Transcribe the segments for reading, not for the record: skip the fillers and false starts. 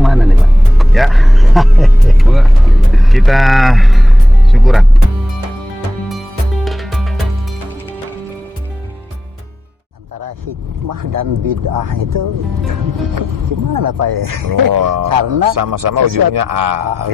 kemana nih Pak? Ya, kita syukuran. Antara hikmah dan bid'ah itu gimana Pak ya? Oh, Karena sama-sama ujungnya A.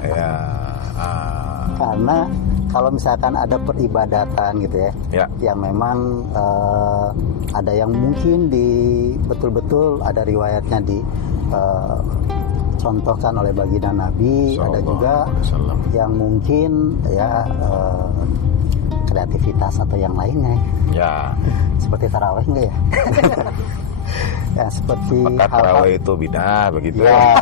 Ya, A. Karena kalau misalkan ada peribadatan gitu ya, yang memang ada yang mungkin betul-betul ada riwayatnya contohkan oleh baginda Nabi, ada juga yang mungkin ya kreativitas atau yang lainnya. Ya. Seperti tarawih enggak ya? Ya seperti Maka tarawih itu bidah begitu. Ya.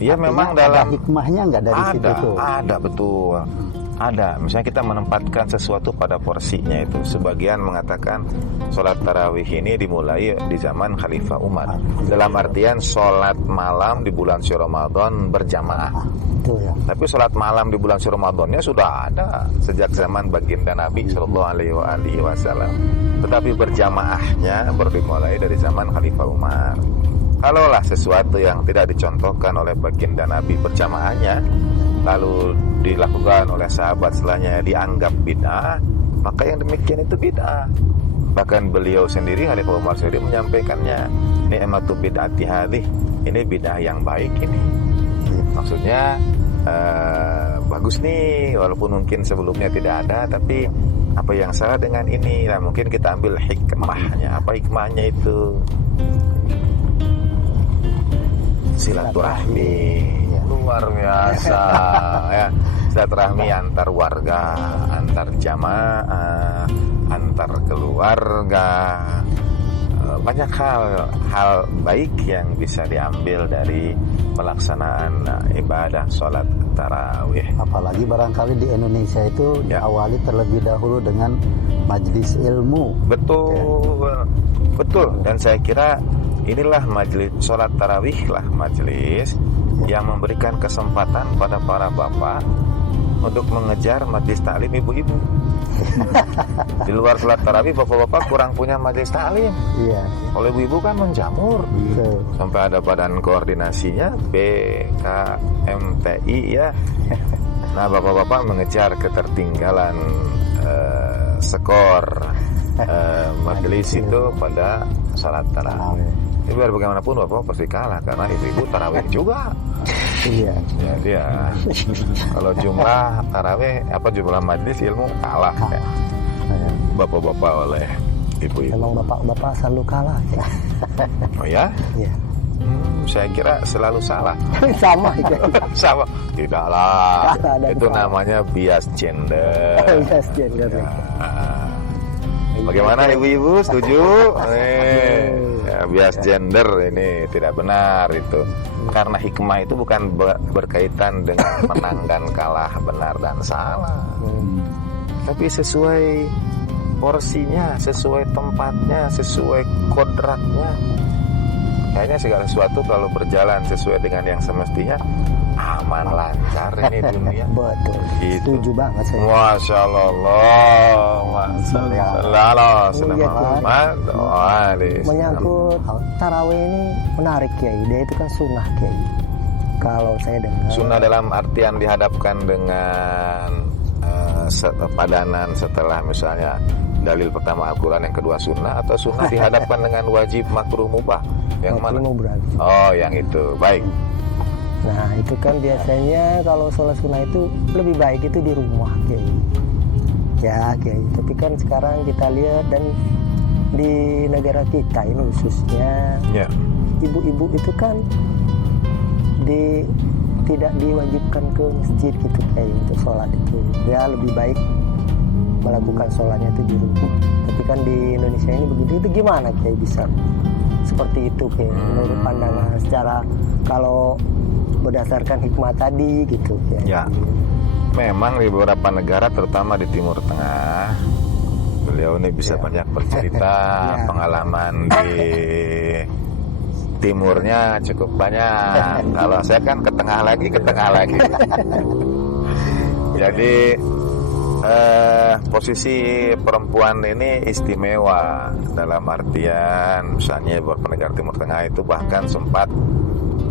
Iya memang dalam hikmahnya enggak dari situ tuh. Ada betul. Ada, misalnya kita menempatkan sesuatu pada porsinya itu. Sebagian mengatakan sholat tarawih ini dimulai di zaman Khalifah Umar. Dalam artian sholat malam di bulan Syawal Ramadan berjamaah. Ya. Tapi sholat malam di bulan Syawal Ramadannya sudah ada sejak zaman baginda Nabi Shallallahu Alaihi Wasallam. Tetapi berjamaahnya baru dimulai dari zaman Khalifah Umar. Kalaulah sesuatu yang tidak dicontohkan oleh baginda Nabi berjamaahnya, lalu dilakukan oleh sahabat setelahnya dianggap bid'ah, maka yang demikian itu bid'ah. Bahkan beliau sendiri, Khalifah Umar sendiri menyampaikannya, ni'matu bid'ati hadhihi, ini bid'ah yang baik ini. Maksudnya bagus nih, walaupun mungkin sebelumnya tidak ada, tapi apa yang salah dengan ini? Nah, mungkin kita ambil hikmahnya. Apa hikmahnya itu? Silaturahmi. Luar biasa ya. Silaturahmi antar warga, antar jamaah, antar keluarga. Banyak hal baik yang bisa diambil dari pelaksanaan ibadah sholat tarawih. Apalagi barangkali di Indonesia itu diawali terlebih dahulu dengan majelis ilmu. Betul. Dan saya kira inilah majelis sholat tarawih lah, majelis yang memberikan kesempatan pada para bapak untuk mengejar majelis taklim ibu-ibu. Di luar sholat tarawih bapak-bapak kurang punya majelis taklim. Oleh ibu-ibu kan menjamur. Sampai ada badan koordinasinya BKMTI ya. Nah bapak-bapak mengejar ketertinggalan skor majelis itu pada sholat tarawih. Biar bagaimanapun bapak pasti kalah karena ibu-ibu tarawih juga. Jadi ya kalau jumlah tarawih jumlah majelis ilmu kalah ya. Bapak-bapak oleh ibu-ibu. Emang bapak-bapak selalu kalah ya. Oh ya? Iya. Saya kira selalu salah. Sama. Tidaklah. Itu namanya bias gender. Bias gender. Ya. Bagaimana ibu-ibu setuju? Bias gender ini tidak benar itu. Karena hikmah itu bukan berkaitan dengan menang dan kalah, benar dan salah. Tapi sesuai porsinya, sesuai tempatnya, sesuai kodratnya. Kayaknya segala sesuatu kalau berjalan sesuai dengan yang semestinya aman, lancar ini dunia. Betul. Setuju banget saya. Masya Allah. Menyangkut tarawih ini menarik Kiai. Dia itu kan sunnah Kiai. Kalau saya dengar. Sunnah dalam artian dihadapkan dengan padanan setelah misalnya dalil pertama Al-Quran, yang kedua sunnah, atau sunnah dihadapkan dengan wajib, makruh, mubah. Yang mana? Oh, yang itu. Baik. Nah, itu kan biasanya kalau sholat sunnah itu lebih baik itu di rumah, Kiai. Ya, Kiai. Tapi kan sekarang kita lihat dan di negara kita ini khususnya, ibu-ibu itu kan tidak diwajibkan ke masjid gitu, Kiai, untuk sholat itu. Ya, lebih baik melakukan sholatnya itu di rumah. Tapi kan di Indonesia ini begitu, itu gimana Kiai bisa seperti itu Kiai? Menurut pandangan secara kalau berdasarkan hikmah tadi gitu ya. Memang di beberapa negara terutama di Timur Tengah, beliau ini bisa banyak bercerita pengalaman di timurnya cukup banyak. Kalau saya kan ke tengah lagi. Jadi posisi perempuan ini istimewa dalam artian misalnya beberapa negara Timur Tengah itu bahkan sempat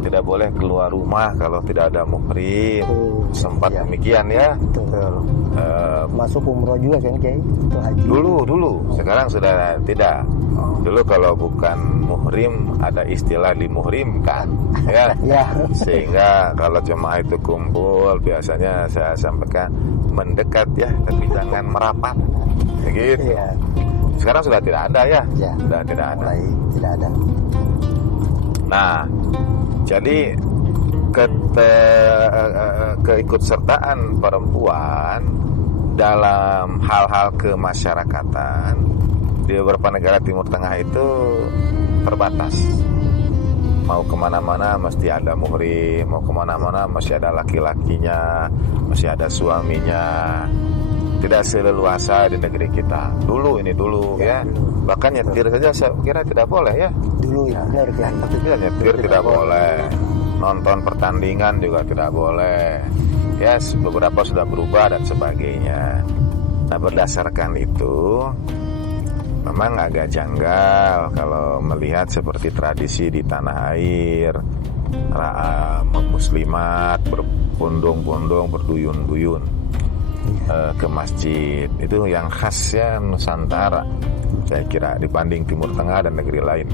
tidak boleh keluar rumah kalau tidak ada muhrim. Tuh, Sempat ya. demikian ya. Betul. Eh, Masuk umroh juga kan Kiai? Itu haji. dulu, sekarang sudah tidak. Dulu kalau bukan muhrim ada istilah dimuhrimkan, ya. Ya. Sehingga kalau jemaah itu kumpul biasanya saya sampaikan mendekat ya, tapi jangan merapat. Begitu. Iya. Sekarang sudah tidak ada ya. Ya. Sudah tidak ada. Mulai tidak ada. Nah, jadi keikutsertaan perempuan dalam hal-hal kemasyarakatan di beberapa negara Timur Tengah itu terbatas. Mau kemana-mana mesti ada muhrim, mau kemana-mana mesti ada laki-lakinya, mesti ada suaminya. Tidak seleluasa di negeri kita. Dulu ya. Bahkan nyetir saja saya kira tidak boleh ya. Dulu ya, benar Kiai. Tidak nyetir tidak boleh. Nonton pertandingan juga tidak boleh. Ya, beberapa sudah berubah dan sebagainya. Nah, berdasarkan itu memang agak janggal kalau melihat seperti tradisi di tanah air, muslimat berbondong-bondong, berduyun-duyun ke masjid. Itu yang khasnya Nusantara, saya kira, dibanding Timur Tengah dan negeri lain.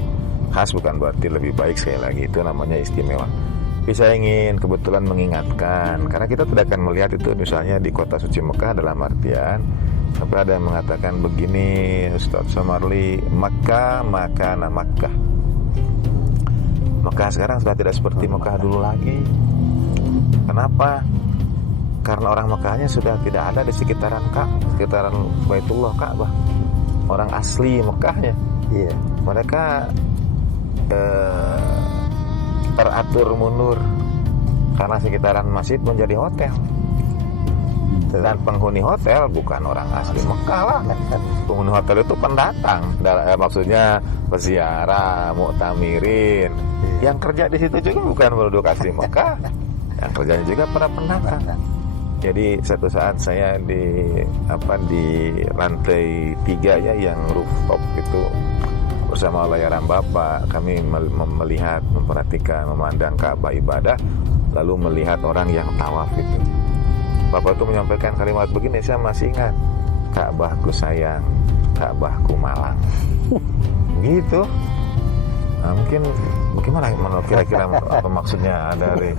Khas bukan berarti lebih baik, sekali lagi itu namanya istimewa. Tapi saya ingin kebetulan mengingatkan, karena kita tidak akan melihat itu misalnya di kota suci Mekah, dalam artian sampai ada yang mengatakan begini, Ustaz Samarli, Makkah makana Makkah. Mekah sekarang sudah tidak seperti Mekah dulu lagi. Kenapa? Karena orang Mekahnya sudah tidak ada di sekitaran sekitaran Baitullah Ka'bah. Orang asli Mekahnya. Iya. Mereka teratur mundur karena sekitaran masjid menjadi hotel. Dan penghuni hotel bukan orang asli Mekah lah. Penghuni hotel itu pendatang, maksudnya peziarah, mu'tamirin. Yang kerja di situ juga bukan penduduk asli Mekah. Yang kerjanya juga para pendatang. Jadi satu saat saya di lantai 3 ya, yang rooftop itu, bersama layaran Bapak, kami melihat, memperhatikan, memandang Ka'bah ibadah, lalu melihat orang yang tawaf itu. Bapak itu menyampaikan kalimat begini, saya masih ingat, Ka'bahku sayang, Ka'bahku malang. Gitu. Nah, mungkin bagaimana kira-kira apa maksudnya dari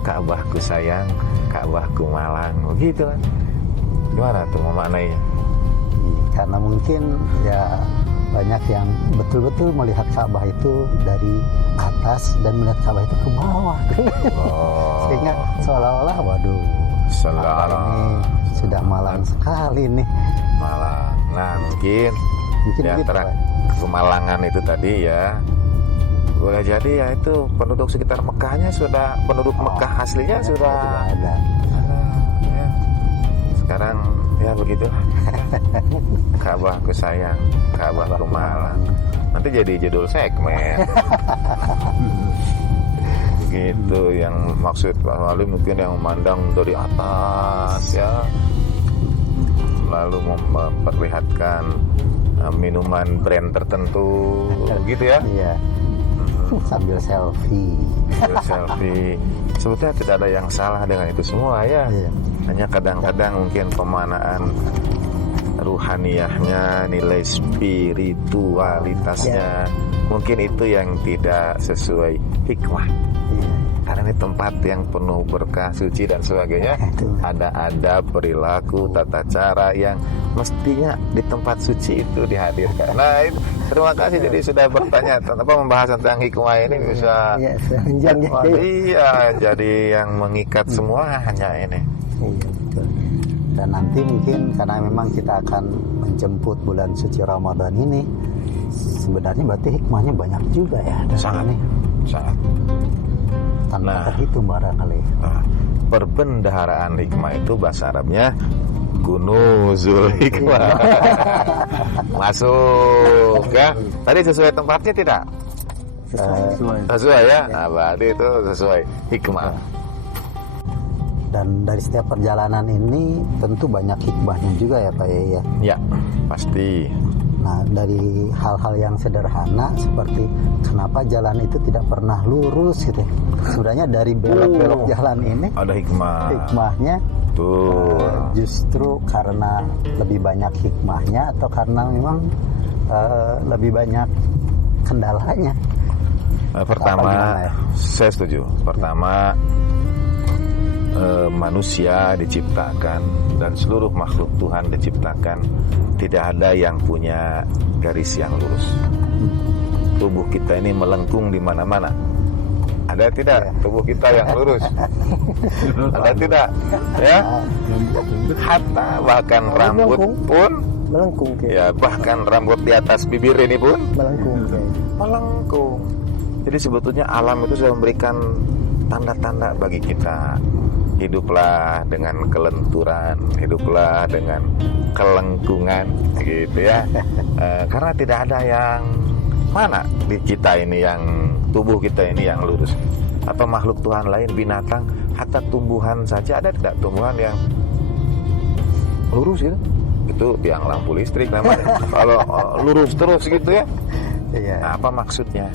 Ka'bahku sayang, Ka'bahku malang, begitu kan? Gimana tuh memaknainya? Karena mungkin ya banyak yang betul-betul melihat Ka'bah itu dari atas dan melihat Ka'bah itu ke bawah. Sehingga seolah-olah waduh, Ka'bah ini sudah malang sekali nih. Malang. Nah, mungkin di antara kemalangan itu tadi ya, boleh jadi ya itu penduduk sekitar Mekahnya sudah, penduduk Mekah aslinya sudah ada. Ya. Sekarang ya begitulah. Ka'bahku sayang, Ka'bahku malang. Nanti jadi judul segmen. Gitu yang maksud Pak Wali, mungkin yang memandang dari atas ya, lalu memperlihatkan minuman brand tertentu gitu ya. Iya. Sambil selfie. Sebetulnya tidak ada yang salah dengan itu semua ya. Iya. Hanya kadang-kadang mungkin pemanaan ruhaniyahnya, nilai spiritualitasnya, mungkin itu yang tidak sesuai hikmah. Iya. Karena ini tempat yang penuh berkah, suci dan sebagainya. Ada perilaku, tata cara yang mestinya di tempat suci itu dihadirkan. Nah, itu, terima kasih. Jadi sudah bertanya membahas tentang hikmah ini bisa. Iya, jadi yang mengikat semua hanya ini. Iya, betul. Dan nanti mungkin karena memang kita akan menjemput bulan suci Ramadan ini, sebenarnya berarti hikmahnya banyak juga ya. Sangat. Tanpa terhitung barangkali. Perbendaharaan hikmah itu bahasa Arabnya kunuzul hikmah. Masuk ya. Tadi sesuai tempatnya tidak? Sesuai ya. Nah, berarti itu sesuai hikmah. Dan dari setiap perjalanan ini tentu banyak hikmahnya juga ya Pak ya. Ya, pasti. Nah, dari hal-hal yang sederhana seperti kenapa jalan itu tidak pernah lurus gitu. Sebenarnya dari belok-belok jalan ini Ada hikmahnya Tuh. justru karena lebih banyak hikmahnya atau karena memang lebih banyak kendalanya. Pertama, gimana ya? saya setuju. Pertama, manusia diciptakan dan seluruh makhluk Tuhan diciptakan tidak ada yang punya garis yang lurus. Tubuh kita ini melengkung di mana-mana. Ada tidak tubuh kita yang lurus? Ada tidak? Ya. Hatta bahkan rambut pun melengkung kayak ya, bahkan rambut di atas bibir ini pun melengkung kayak melengkung. Jadi sebetulnya alam itu sudah memberikan tanda-tanda bagi kita. Hiduplah dengan kelenturan, hiduplah dengan kelengkungan, gitu ya. Karena tidak ada yang mana di kita ini yang tubuh kita ini yang lurus. Atau makhluk Tuhan lain, binatang, hatta tumbuhan saja ada tidak tumbuhan yang lurus gitu? Itu tiang lampu listrik namanya. Kalau lurus terus gitu ya. Iya. Nah, apa maksudnya?